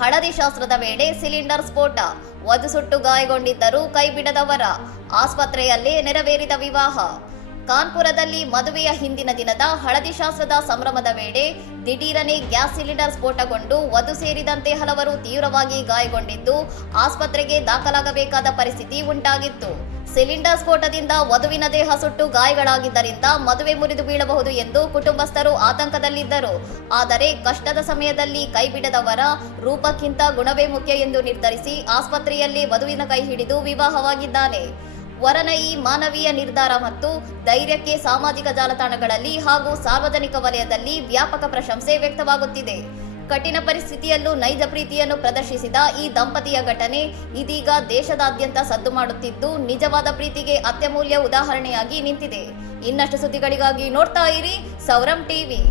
ಹಳದಿ ಶಾಸ್ತ್ರದ ವೇಳೆ ಸಿಲಿಂಡರ್ ಸ್ಫೋಟ, ವಧು ಸುಟ್ಟು ಗಾಯಗೊಂಡಿದ್ದರೂ ಕೈಬಿಡದವರ, ಆಸ್ಪತ್ರೆಯಲ್ಲೇ ನೆರವೇರಿದ ವಿವಾಹ. ಕಾನ್ಪುರದಲ್ಲಿ ಮದುವೆಯ ಹಿಂದಿನ ದಿನದ ಹಳದಿ ಶಾಸ್ತ್ರದ ಸಂಭ್ರಮದ ವೇಳೆ ದಿಢೀರನೆ ಗ್ಯಾಸ್ ಸಿಲಿಂಡರ್ ಸ್ಫೋಟಗೊಂಡು ವಧು ಸೇರಿದಂತೆ ಹಲವರು ತೀವ್ರವಾಗಿ ಗಾಯಗೊಂಡಿದ್ದು ಆಸ್ಪತ್ರೆಗೆ ದಾಖಲಾಗಬೇಕಾದ ಪರಿಸ್ಥಿತಿ ಉಂಟಾಗಿತ್ತು. ಸಿಲಿಂಡರ್ ಸ್ಫೋಟದಿಂದ ವಧುವಿನ ದೇಹ ಸುಟ್ಟು ಗಾಯಗಳಾಗಿದ್ದರಿಂದ ಮದುವೆ ಮುರಿದು ಬೀಳಬಹುದು ಎಂದು ಕುಟುಂಬಸ್ಥರು ಆತಂಕದಲ್ಲಿದ್ದರು. ಆದರೆ ಕಷ್ಟದ ಸಮಯದಲ್ಲಿ ಕೈಬಿಡದವರ ರೂಪಕ್ಕಿಂತ ಗುಣವೇ ಮುಖ್ಯ ಎಂದು ನಿರ್ಧರಿಸಿ ಆಸ್ಪತ್ರೆಯಲ್ಲಿ ವಧುವಿನ ಕೈ ಹಿಡಿದು ವಿವಾಹವಾಗಿದ್ದಾನೆ. ವರನ ಈ ಮಾನವೀಯ ನಿರ್ಧಾರ ಮತ್ತು ಧೈರ್ಯಕ್ಕೆ ಸಾಮಾಜಿಕ ಜಾಲತಾಣಗಳಲ್ಲಿ ಹಾಗೂ ಸಾರ್ವಜನಿಕ ವಲಯದಲ್ಲಿ ವ್ಯಾಪಕ ಪ್ರಶಂಸೆ ವ್ಯಕ್ತವಾಗುತ್ತಿದೆ. ಕಠಿಣ ಪರಿಸ್ಥಿತಿಯಲ್ಲೂ ನೈಜ ಪ್ರೀತಿಯನ್ನು ಪ್ರದರ್ಶಿಸಿದ ಈ ದಂಪತಿಯ ಘಟನೆ ಇದೀಗ ದೇಶದಾದ್ಯಂತ ಸದ್ದು ಮಾಡುತ್ತಿದ್ದು ನಿಜವಾದ ಪ್ರೀತಿಗೆ ಅತ್ಯಮೂಲ್ಯ ಉದಾಹರಣೆಯಾಗಿ ನಿಂತಿದೆ. ಇನ್ನಷ್ಟು ಸುದ್ದಿಗಳಿಗಾಗಿ ನೋಡ್ತಾ ಇರಿ ಸೌರಂ ಟಿವಿ.